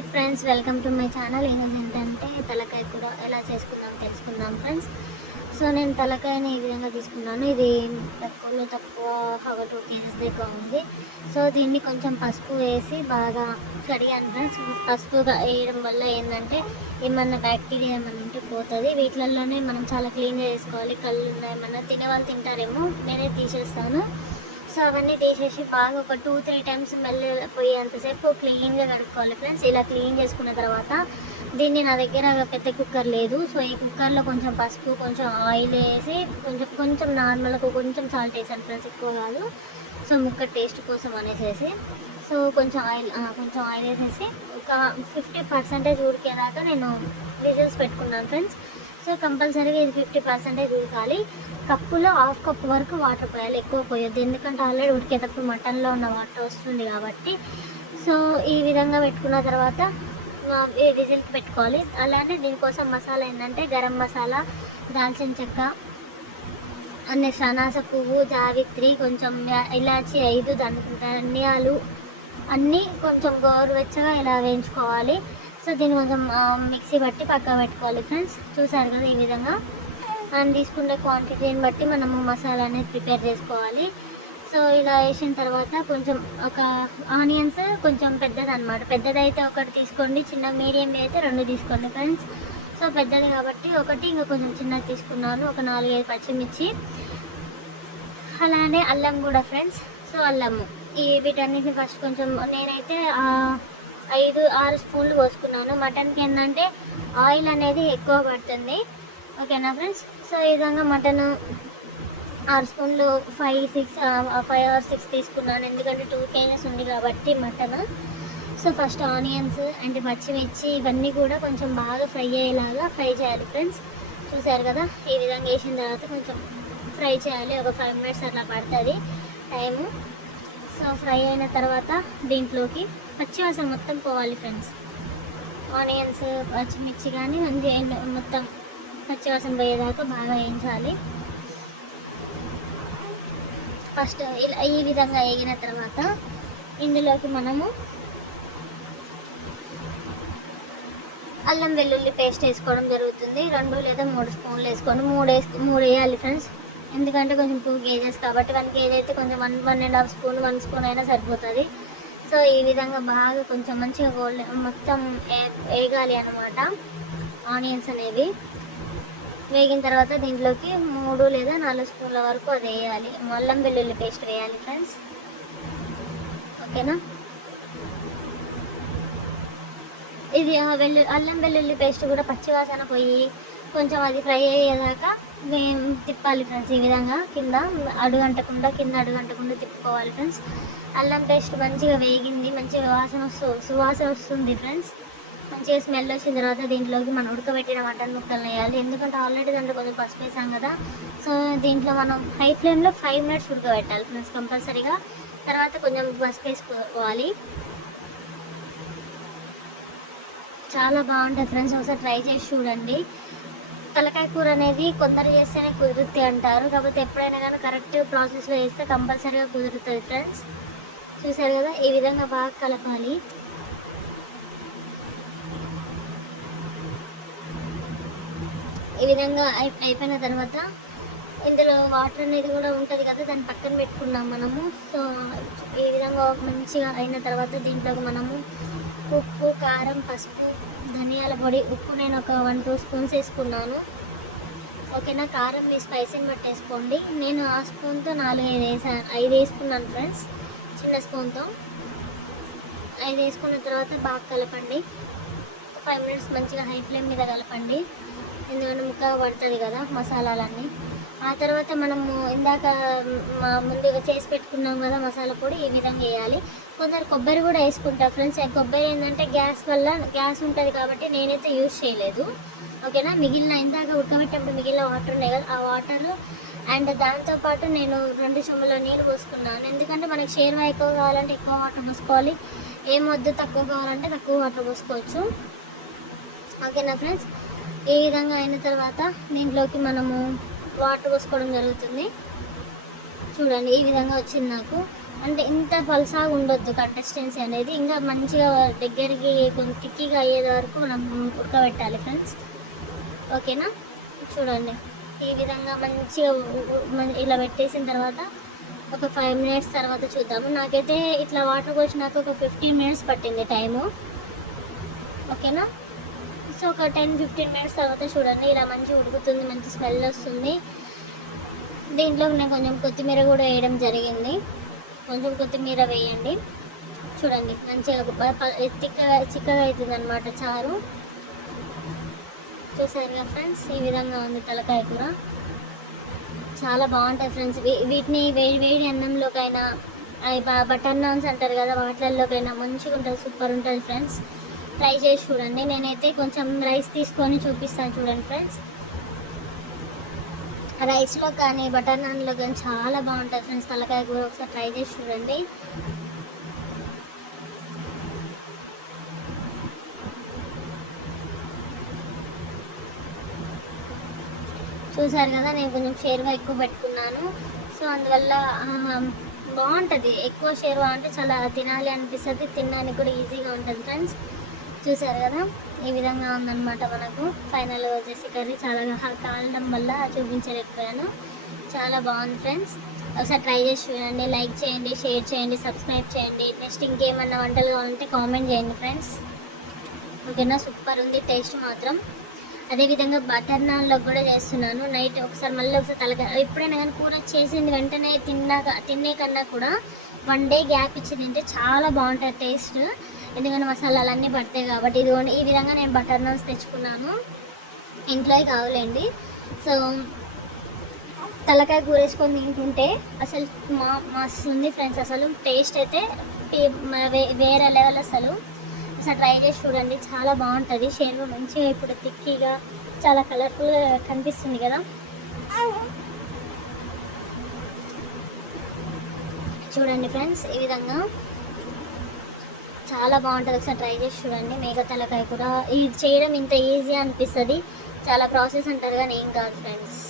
Hi friends, welcome to my channel. ఈరోజు ఏంటంటే తలకాయ కూర ఎలా చేసుకుందాం తెలుసుకుందాం ఫ్రెండ్స్. సో నేను తలకాయని ఈ విధంగా తీసుకున్నాను. ఇది తక్కువ ఒక 2 kgs దగ్గర ఉంది. సో దీన్ని కొంచెం పసుపు వేసి బాగా కడిగాను ఫ్రెండ్స్. పసుపు వేయడం వల్ల ఏంటంటే ఏమన్నా బ్యాక్టీరియా ఏమన్నా ఉంటే పోతుంది. వీటిలలోనే మనం చాలా క్లీన్గా చేసుకోవాలి. కళ్ళు ఉన్నాయి, ఏమన్నా తినే వాళ్ళు తింటారేమో, నేనే తీసేస్తాను. సో అవన్నీ తీసేసి బాగా ఒక 2-3 టైమ్స్ మెల్లి పోయేంతసేపు క్లీన్గా కడుక్కోవాలి ఫ్రెండ్స్. ఇలా క్లీన్ చేసుకున్న తర్వాత దీన్ని నా దగ్గర పెద్ద కుక్కర్ లేదు. సో ఈ కుక్కర్లో కొంచెం పసుపు, కొంచెం ఆయిల్ వేసి కొంచెం నార్మల్గా కొంచెం సాల్ట్ వేసాను ఫ్రెండ్స్, ఎక్కువ కాదు. సో ముక్క టేస్ట్ కోసం అనేసి సో కొంచెం ఆయిల్ వేసేసి ఒక 50% ఉడికేదాకా నేను విజిల్స్ పెట్టుకున్నాను ఫ్రెండ్స్. సో కంపల్సరీగా ఇది 50% ఉడకాలి. కప్పులో 1/2 కప్ వరకు వాటర్ పోయాలి, ఎక్కువ పోయొద్దు. ఎందుకంటే ఆల్రెడీ ఉడికేటప్పుడు మటన్లో ఉన్న వాటర్ వస్తుంది కాబట్టి. సో ఈ విధంగా పెట్టుకున్న తర్వాత విజిల్కి పెట్టుకోవాలి. అలానే దీనికోసం మసాలా ఏంటంటే గరం మసాలా, దాల్చిన చెక్క, అన్ని అనాస పువ్వు, జావిత్రి, కొంచెం ఇలాచి 5 ధనియాలు అన్నీ కొంచెం గోరువెచ్చగా ఇలా వేయించుకోవాలి. సో దీన్ని కొంచెం మిక్సీ బట్టి పక్కా పెట్టుకోవాలి ఫ్రెండ్స్. చూసారు కదా, ఈ విధంగా మనం తీసుకునే క్వాంటిటీని బట్టి మనము మసాలా అనేది ప్రిపేర్ చేసుకోవాలి. సో ఇలా వేసిన తర్వాత కొంచెం ఒక ఆనియన్స్ కొంచెం పెద్దదైతే ఒకటి తీసుకోండి, చిన్న మీడియం అయితే 2 తీసుకోండి ఫ్రెండ్స్. సో పెద్దది కాబట్టి ఒకటి, ఇంకా కొంచెం చిన్నది తీసుకున్నాను. ఒక 4-5 పచ్చిమిర్చి, అలానే అల్లం కూడా ఫ్రెండ్స్. సో అల్లము వీటన్నిటిని ఫస్ట్ కొంచెం నేనైతే 5-6 స్పూన్లు పోసుకున్నాను. మటన్కి ఏంటంటే ఆయిల్ అనేది ఎక్కువ పడుతుంది, ఓకేనా ఫ్రెండ్స్. సో ఈ విధంగా మటన్ 6 స్పూన్లు 5 or 6 తీసుకున్నాను, ఎందుకంటే 2 kgs ఉంది కాబట్టి mutton. So first onions and పచ్చిమిర్చి ఇవన్నీ కూడా కొంచెం బాగా ఫ్రై అయ్యేలాగా ఫ్రై చేయాలి ఫ్రెండ్స్. చూసారు కదా, ఈ విధంగా వేసిన తర్వాత కొంచెం ఫ్రై చేయాలి. ఒక 5 minutes అట్లా పడుతుంది టైము. సో ఫ్రై అయిన తర్వాత దీంట్లోకి పచ్చివాసన మొత్తం పోవాలి ఫ్రెండ్స్. ఆనియన్స్, పచ్చిమిర్చి కానీ మొత్తం పచ్చివాసన పోయేదాకా బాగా వేయించాలి. ఫస్ట్ ఇలా ఈ విధంగా వేగిన తర్వాత ఇందులోకి మనము అల్లం వెల్లుల్లి పేస్ట్ వేసుకోవడం జరుగుతుంది. 2 లేదా 3 స్పూన్లు వేసుకోండి. 3 వేయాలి ఫ్రెండ్స్, ఎందుకంటే కొంచెం 2 kgs కాబట్టి 1 kg అయితే కొంచెం 1.5 స్పూన్ 1 స్పూన్ అయినా సరిపోతుంది. సో ఈ విధంగా బాగా కొంచెం మంచిగా మొత్తం వేగాలి అన్నమాట ఆనియన్స్ అనేవి. వేగిన తర్వాత దీంట్లోకి 3 లేదా 4 స్పూన్ల వరకు అది వేయాలి. అల్లం వెల్లుల్లి పేస్ట్ వేయాలి ఫ్రెండ్స్, ఓకేనా. ఇది అల్లం వెల్లుల్లి పేస్ట్ కూడా పచ్చివాసన పోయి కొంచెం అది ఫ్రై అయ్యేదాకా తిప్పాలి ఫ్రెండ్స్. ఈ విధంగా కింద అడుగంటకుండా తిప్పుకోవాలి ఫ్రెండ్స్. అల్లం పేస్ట్ మంచిగా వేగింది, మంచిగా సువాసన వస్తుంది ఫ్రెండ్స్. మంచిగా స్మెల్ వచ్చిన తర్వాత దీంట్లోకి మనం ఉడకబెట్టిన మటన్ ముక్కలు వేయాలి. ఎందుకంటే ఆల్రెడీ దాంట్లో కొంచెం పసుపు వేసాం కదా. సో దీంట్లో మనం హై ఫ్లేమ్లో 5 minutes ఉడకబెట్టాలి ఫ్రెండ్స్ కంపల్సరీగా. తర్వాత కొంచెం పసుపు వేసుకోవాలి. చాలా బాగుంటుంది ఫ్రెండ్స్, ఒకసారి ట్రై చేసి చూడండి. తలకాయ కూర అనేది కొందరు చేస్తేనే కుదురుతుంది అంటారు, కాకపోతే ఎప్పుడైనా కానీ కరెక్ట్ ప్రాసెస్లో చేస్తే కంపల్సరీగా కుదురుతుంది ఫ్రెండ్స్. చూసారు కదా, ఈ విధంగా బాగా కలపాలి. ఈ విధంగా అయిపోయిన తర్వాత ఇందులో వాటర్ అనేది కూడా ఉంటుంది కదా, దాన్ని పక్కన పెట్టుకున్నాం మనము. సో ఈ విధంగా మంచిగా అయిన తర్వాత దీంట్లోకి మనము ఉప్పు, కారం, పసుపు, ధనియాల పొడి. ఉప్పు నేను ఒక 1-2 స్పూన్స్ వేసుకున్నాను, ఓకేనా. కారం మీ స్పైసీని బట్టి వేసుకోండి. నేను ఆ స్పూన్తో 5 వేసుకున్నాను ఫ్రెండ్స్, చిన్న స్పూన్తో 5 వేసుకున్న తర్వాత బాగా కలపండి. 5 minutes మంచిగా హై ఫ్లేమ్ మీద కలపండి, ఎందుకంటే ముక్క పడుతుంది కదా మసాలాలన్నీ. ఆ తర్వాత మనము ఇందాక ముందుగా చేసి పెట్టుకున్నాం కదా మసాలా పొడి, ఈ విధంగా వేయాలి. కొందరు కొబ్బరి కూడా వేసుకుంటారు ఫ్రెండ్స్. కొబ్బరి ఏంటంటే గ్యాస్ ఉంటుంది కాబట్టి నేనైతే యూజ్ చేయలేదు, ఓకేనా. ఇందాక ఉడకబెట్టేటప్పుడు మిగిలిన వాటర్ ఉన్నాయి కదా, ఆ వాటర్ అండ్ దాంతోపాటు నేను 2 చెంబుల నీళ్ళు పోసుకున్నాను. ఎందుకంటే మనకి షేర్వా ఎక్కువ కావాలంటే ఎక్కువ వాటర్ పోసుకోవాలి, ఏమొద్దు తక్కువ కావాలంటే తక్కువ వాటర్ పోసుకోవచ్చు, ఓకేనా ఫ్రెండ్స్. ఈ విధంగా అయిన తర్వాత దీంట్లోకి మనము వాటర్ పోసుకోవడం జరుగుతుంది. చూడండి, ఈ విధంగా వచ్చింది నాకు. అంటే ఇంత పల్సాగా ఉండొద్దు కన్సిస్టెన్సీ అనేది, ఇంకా మంచిగా దగ్గరికి కొంచెం తిక్కిగా అయ్యేది వరకు మనం ఉడకబెట్టాలి ఫ్రెండ్స్. ఓకేనా, చూడండి ఈ విధంగా మంచిగా ఇలా పెట్టేసిన తర్వాత ఒక 5 మినిట్స్ తర్వాత చూద్దాము. నాకైతే ఇట్లా వాటర్ పోసినాక ఒక 15 మినిట్స్ పట్టింది టైము. ఓకేనా, సో ఒక 10-15 మినిట్స్ తర్వాత చూడండి ఇలా మంచిగా ఉడుకుతుంది, మంచి స్మెల్ వస్తుంది. దీంట్లో నేను కొంచెం కొత్తిమీర కూడా వేయడం జరిగింది. కొంచెం కొత్తిమీర వేయండి. చూడండి మంచిగా చిక్కగా అవుతుంది అనమాట చారు. చూసారుగా ఫ్రెండ్స్, ఈ విధంగా ఉంది తలకాయ కూర. చాలా బాగుంటుంది ఫ్రెండ్స్. వీటిని వేడి అన్నంలోకైనా, బటర్ నాన్స్ అంటారు కదా, వాటిల్లోకైనా మంచిగా ఉంటుంది, సూపర్ ఉంటుంది ఫ్రెండ్స్. ట్రై చేసి చూడండి. నేనైతే కొంచెం రైస్ తీసుకొని చూపిస్తాను చూడండి ఫ్రెండ్స్. రైస్లో కానీ బటర్ నాన్లో కానీ చాలా బాగుంటుంది ఫ్రెండ్స్ తలకాయ కూర. ఒకసారి ట్రై చేసి చూడండి. చూసారు కదా, నేను కొంచెం షేర్వా ఎక్కువ పెట్టుకున్నాను. సో అందువల్ల బాగుంటుంది. ఎక్కువ షేర్వా అంటే చాలా తినాలి అనిపిస్తుంది, తినడానికి కూడా ఈజీగా ఉంటుంది ఫ్రెండ్స్. చూసారు కదా, ఈ విధంగా ఉందన్నమాట మనకు. ఫైనల్ వచ్చేసి కర్రీ చాలా కాలడం వల్ల చూపించలేకపోయాను. చాలా బాగుంది ఫ్రెండ్స్. ఒకసారి ట్రై చేసి చూడండి. లైక్ చేయండి, షేర్ చేయండి, సబ్స్క్రైబ్ చేయండి. నెక్స్ట్ ఇంకేమన్నా వంటలు కావాలంటే కామెంట్ చేయండి ఫ్రెండ్స్. ఓకేనా, సూపర్ ఉంది టేస్ట్ మాత్రం. అదేవిధంగా బటర్ నాన్లో కూడా చేస్తున్నాను. నైట్ మళ్ళీ ఒకసారి తలకాయ ఎప్పుడైనా కానీ కూర చేసింది వెంటనే తినే కన్నా కూడా 1 డే గ్యాప్ ఇచ్చి తింటే చాలా బాగుంటుంది టేస్ట్. ఎందుకంటే మసాలాలు అన్నీ పడతాయి కాబట్టి. ఇదిగోండి ఈ విధంగా నేను బటర్ నాన్స్ తెచ్చుకున్నాను, ఇంట్లో కావాలండి. సో తలకాయ కూర వేసుకొని తింటుంటే అసలు మస్తు ఉంది ఫ్రెండ్స్. అసలు టేస్ట్ అయితే వేరే లెవెల్. అసలు ట్రై చేసి చూడండి, చాలా బాగుంటుంది. షేర్వా మంచిగా ఇప్పుడు తిక్కిగా చాలా కలర్ఫుల్గా కనిపిస్తుంది కదా. చూడండి ఫ్రెండ్స్, ఈ విధంగా చాలా బాగుంటుంది. ఒకసారి ట్రై చేసి చూడండి. మేక తలకాయ కూర ఇది చేయడం ఇంత ఈజీ అనిపిస్తుంది, చాలా ప్రాసెస్ అంటారు కానీ ఏం కాదు ఫ్రెండ్స్.